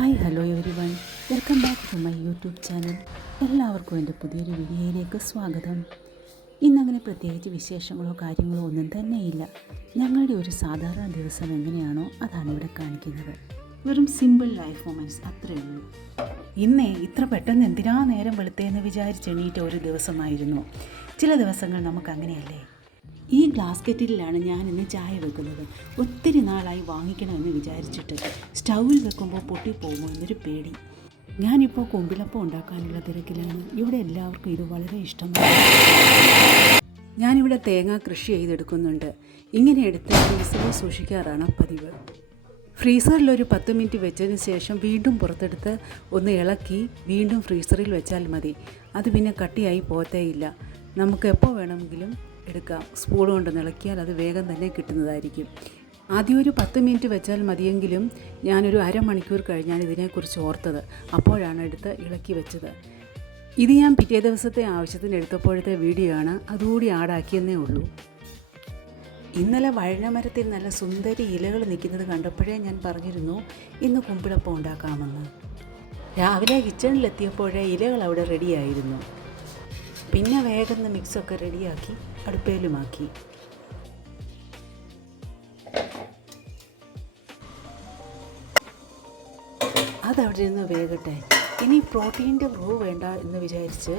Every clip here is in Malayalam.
Hi hello everyone, welcome back to my YouTube channel. എല്ലാവർക്കും എൻ്റെ പുതിയൊരു വീഡിയോയിലേക്ക് സ്വാഗതം. ഇന്നങ്ങനെ പ്രത്യേകിച്ച് വിശേഷങ്ങളോ കാര്യങ്ങളോ ഒന്നും തന്നെയില്ല. ഞങ്ങളുടെ ഒരു സാധാരണ ദിവസം എങ്ങനെയാണോ അതാണ് ഇവിടെ കാണിക്കുന്നത്. വെറും സിമ്പിൾ ലൈഫ് മൊമെൻറ്റ്സ്, അത്രയേ ഉള്ളൂ. ഇന്നേ ഇത്ര പെട്ടെന്ന് എന്തിനാ നേരം വെളുത്തേന്ന് വിചാരിച്ചെണീറ്റ ഒരു ദിവസമായിരുന്നു. ചില ദിവസങ്ങൾ നമുക്കങ്ങനെയല്ലേ. ഈ ഗ്ലാസ് കെറ്റിലാണ് ഞാൻ ഇന്ന് ചായ വെക്കുന്നത്. ഒത്തിരി നാളായി വാങ്ങിക്കണമെന്ന് വിചാരിച്ചിട്ട് സ്റ്റൗവിൽ വെക്കുമ്പോൾ പൊട്ടിപ്പോകുമോ എന്നൊരു പേടി. ഞാനിപ്പോൾ കുമ്പിളപ്പം ഉണ്ടാക്കാനുള്ള തിരക്കിലാണ്. ഇവിടെ എല്ലാവർക്കും ഇത് വളരെ ഇഷ്ടമാണ്. ഞാനിവിടെ തേങ്ങ കൃഷി ചെയ്തെടുക്കുന്നുണ്ട്. ഇങ്ങനെ എടുത്ത് ഫ്രീസറിൽ സൂക്ഷിക്കാറാണ് പതിവ്. ഫ്രീസറിലൊരു 10 മിനിറ്റ് വെച്ചതിന് ശേഷം വീണ്ടും പുറത്തെടുത്ത് ഒന്ന് ഇളക്കി വീണ്ടും ഫ്രീസറിൽ വെച്ചാൽ മതി. അത് പിന്നെ കട്ടിയായി പോകത്തേയില്ല. നമുക്ക് എപ്പോൾ വേണമെങ്കിലും എടുക്കാം. സ്പൂൺ കൊണ്ട് ഇളക്കിയാൽ അത് വേഗം തന്നെ കിട്ടുന്നതായിരിക്കും. ആദ്യം ഒരു 10 മിനിറ്റ് വെച്ചാൽ മതിയെങ്കിലും ഞാനൊരു അരമണിക്കൂർ കഴിഞ്ഞാണ് ഇതിനെക്കുറിച്ച് ഓർത്തത്. അപ്പോഴാണ് എടുത്ത് ഇളക്കി വെച്ചത്. ഇത് ഞാൻ പിറ്റേ ദിവസത്തെ ആവശ്യത്തിന് എടുത്തപ്പോഴത്തെ വീഡിയോ ആണ്. അതുകൂടി ആഡാക്കിയെന്നേ ഉള്ളൂ. ഇന്നലെ വഴനമരത്തിൽ നല്ല സുന്ദരി ഇലകൾ നിൽക്കുന്നത് കണ്ടപ്പോഴേ ഞാൻ പറഞ്ഞിരുന്നു ഇന്ന് കുമ്പിളപ്പം ഉണ്ടാക്കാമെന്ന്. രാവിലെ കിച്ചണിലെത്തിയപ്പോഴേ ഇലകൾ അവിടെ റെഡിയായിരുന്നു. പിന്നെ വേഗം മിക്സൊക്കെ റെഡിയാക്കി അടുപ്പയിലുമാക്കി. അതവിടെ നിന്ന് വേകട്ടെ. ഇനി പ്രോട്ടീൻ്റെ ബ്രൂ വേണ്ട എന്ന് വിചാരിച്ച്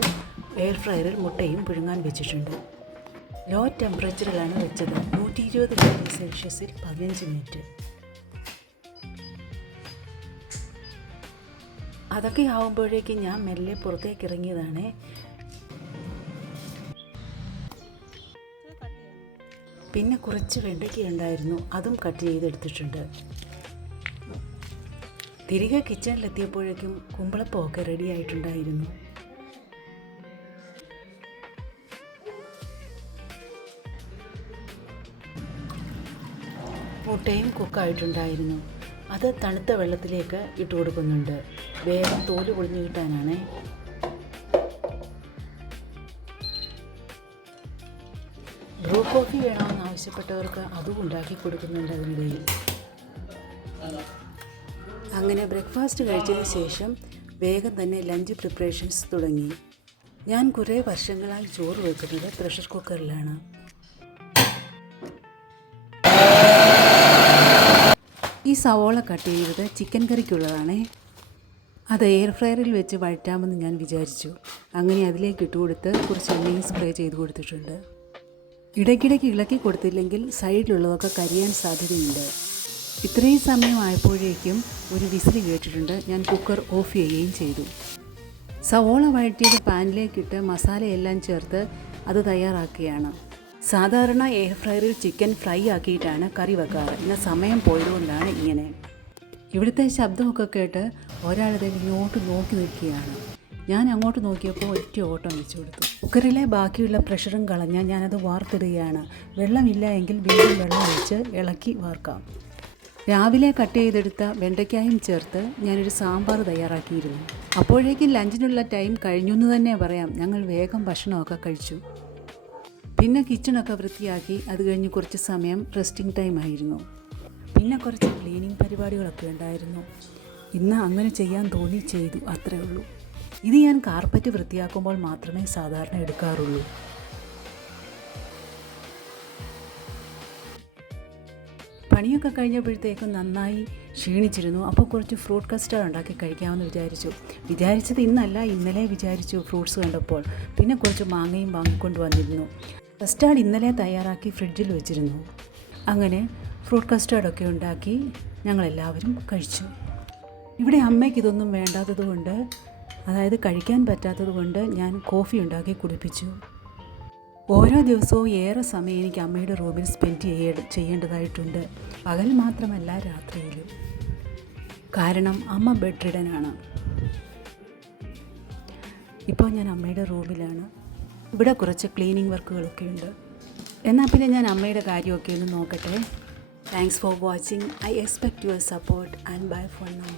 എയർ ഫ്രയറിൽ മുട്ടയും പുഴുങ്ങാൻ വെച്ചിട്ടുണ്ട്. ലോ ടെമ്പറേച്ചറിലാണ് വെച്ചത്. 120 ഡിഗ്രി സെൽഷ്യസിൽ 15 മിനിറ്റ്. അതൊക്കെ ആവുമ്പോഴേക്കും ഞാൻ മെല്ലെ പുറത്തേക്ക് ഇറങ്ങിയതാണ്. പിന്നെ കുറച്ച് വെണ്ടയ്ക്ക ഉണ്ടായിരുന്നു, അതും കട്ട് ചെയ്തെടുത്തിട്ടുണ്ട്. തിരികെ കിച്ചണിലെത്തിയപ്പോഴേക്കും കുമ്പളപ്പമൊക്കെ റെഡി ആയിട്ടുണ്ടായിരുന്നു. മുട്ടയും കുക്കായിട്ടുണ്ടായിരുന്നു. അത് തണുത്ത വെള്ളത്തിലേക്ക് ഇട്ട് കൊടുക്കുന്നുണ്ട്. വേഗം തോല് പൊളിഞ്ഞു കിട്ടാനാണ്. ബ്രൂ കോഫി വേണമെന്ന് ആവശ്യപ്പെട്ടവർക്ക് അതും ഉണ്ടാക്കി കൊടുക്കുന്നുണ്ട് അതിനിടയിൽ. അങ്ങനെ ബ്രേക്ക്ഫാസ്റ്റ് കഴിച്ചതിന് ശേഷം വേഗം തന്നെ ലഞ്ച് പ്രിപ്പറേഷൻസ് തുടങ്ങി. ഞാൻ കുറേ വർഷങ്ങളായി ചോറ് വെക്കുന്നത് പ്രഷർ കുക്കറിലാണ്. ഈ സവോള കട്ട് ചെയ്തത് ചിക്കൻ കറിക്കുള്ളതാണേ. അത് എയർ ഫ്രയറിൽ വെച്ച് വഴറ്റാമെന്ന് ഞാൻ വിചാരിച്ചു. അങ്ങനെ അതിലേക്ക് ഇട്ടുകൊടുത്ത് കുറച്ച് എണ്ണയും സ്പ്രേ ചെയ്ത് കൊടുത്തിട്ടുണ്ട്. ഇടയ്ക്കിടയ്ക്ക് ഇളക്കി കൊടുത്തില്ലെങ്കിൽ സൈഡിലുള്ളതൊക്കെ കരിയാൻ സാധ്യതയുണ്ട്. ഇത്രയും സമയമായപ്പോഴേക്കും ഒരു വിസിൽ കേട്ടിട്ടുണ്ട്. ഞാൻ കുക്കർ ഓഫ് ചെയ്യുകയും ചെയ്തു. സവോള വഴറ്റിയത് പാനിലേക്കിട്ട് മസാലയെല്ലാം ചേർത്ത് അത് തയ്യാറാക്കുകയാണ്. സാധാരണ എയർ ഫ്രയറിൽ ചിക്കൻ ഫ്രൈ ആക്കിയിട്ടാണ് കറി വെക്കാറ്. ഇന്ന് സമയം പോയതുകൊണ്ടാണ് ഇങ്ങനെ. ഇവിടുത്തെ ശബ്ദമൊക്കെ കേട്ട് ഒരാളത് ഇങ്ങോട്ട് നോക്കി നിൽക്കുകയാണ്. ഞാൻ അങ്ങോട്ട് നോക്കിയപ്പോൾ ഒറ്റ ഓട്ടം വെച്ചു കൊടുത്തു. കുക്കറിലെ ബാക്കിയുള്ള പ്രഷറും കളഞ്ഞ് ഞാനത് വാർത്തിടുകയാണ്. വെള്ളമില്ല എങ്കിൽ വീണ്ടും വെള്ളം ഒഴിച്ച് ഇളക്കി വാർക്കാം. രാവിലെ കട്ട് ചെയ്തെടുത്ത വെണ്ടയ്ക്കായും ചേർത്ത് ഞാനൊരു സാമ്പാർ തയ്യാറാക്കിയിരുന്നു. അപ്പോഴേക്കും ലഞ്ചിനുള്ള ടൈം കഴിഞ്ഞു എന്ന് തന്നെ പറയാം. ഞങ്ങൾ വേഗം ഭക്ഷണമൊക്കെ കഴിച്ചു. പിന്നെ കിച്ചണൊക്കെ വൃത്തിയാക്കി. അത് കഴിഞ്ഞ് കുറച്ച് സമയം റെസ്റ്റിംഗ് ടൈം ആയിരുന്നു. പിന്നെ കുറച്ച് ക്ലീനിങ് പരിപാടികളൊക്കെ ഉണ്ടായിരുന്നു. ഇന്ന് അങ്ങനെ ചെയ്യാൻ തോന്നി ചെയ്തു, അത്രേ ഉള്ളൂ. ഇത് ഞാൻ കാർപ്പറ്റ് വൃത്തിയാക്കുമ്പോൾ മാത്രമേ സാധാരണ എടുക്കാറുള്ളൂ. പണിയൊക്കെ കഴിഞ്ഞപ്പോഴത്തേക്കും നന്നായി ക്ഷീണിച്ചിരുന്നു. അപ്പോൾ കുറച്ച് ഫ്രൂട്ട് കസ്റ്റാർഡ് ഉണ്ടാക്കി കഴിക്കാമെന്ന് വിചാരിച്ചത് ഇന്നല്ല, ഇന്നലെ വിചാരിച്ചു ഫ്രൂട്ട്സ് കണ്ടപ്പോൾ. പിന്നെ കുറച്ച് മാങ്ങയും വാങ്ങിക്കൊണ്ട് വന്നിരുന്നു. കസ്റ്റാർഡ് ഇന്നലെ തയ്യാറാക്കി ഫ്രിഡ്ജിൽ വെച്ചിരുന്നു. അങ്ങനെ ഫ്രൂട്ട് കസ്റ്റാർഡൊക്കെ ഉണ്ടാക്കി ഞങ്ങളെല്ലാവരും കഴിച്ചു. ഇവിടെ അമ്മയ്ക്ക് ഇതൊന്നും വേണ്ടാത്തത് കൊണ്ട്, അതായത് കഴിക്കാൻ പറ്റാത്തത് കൊണ്ട് ഞാൻ കോഫി ഉണ്ടാക്കി കുടിപ്പിച്ചു. ഓരോ ദിവസവും ഏറെ സമയം എനിക്ക് അമ്മയുടെ റൂമിൽ സ്പെൻഡ് ചെയ്യേണ്ടതായിട്ടുണ്ട്. പകൽ മാത്രമല്ല, രാത്രിയിലും. കാരണം അമ്മ ബെഡ് റിഡനാണ്. ഇപ്പോൾ ഞാൻ അമ്മയുടെ റൂമിലാണ്. ഇവിടെ കുറച്ച് ക്ലീനിങ് വർക്കുകളൊക്കെ ഉണ്ട്. എന്നാൽ പിന്നെ ഞാൻ അമ്മയുടെ കാര്യമൊക്കെ ഒന്ന് നോക്കട്ടെ. Thanks for watching. I expect your support and bye for now.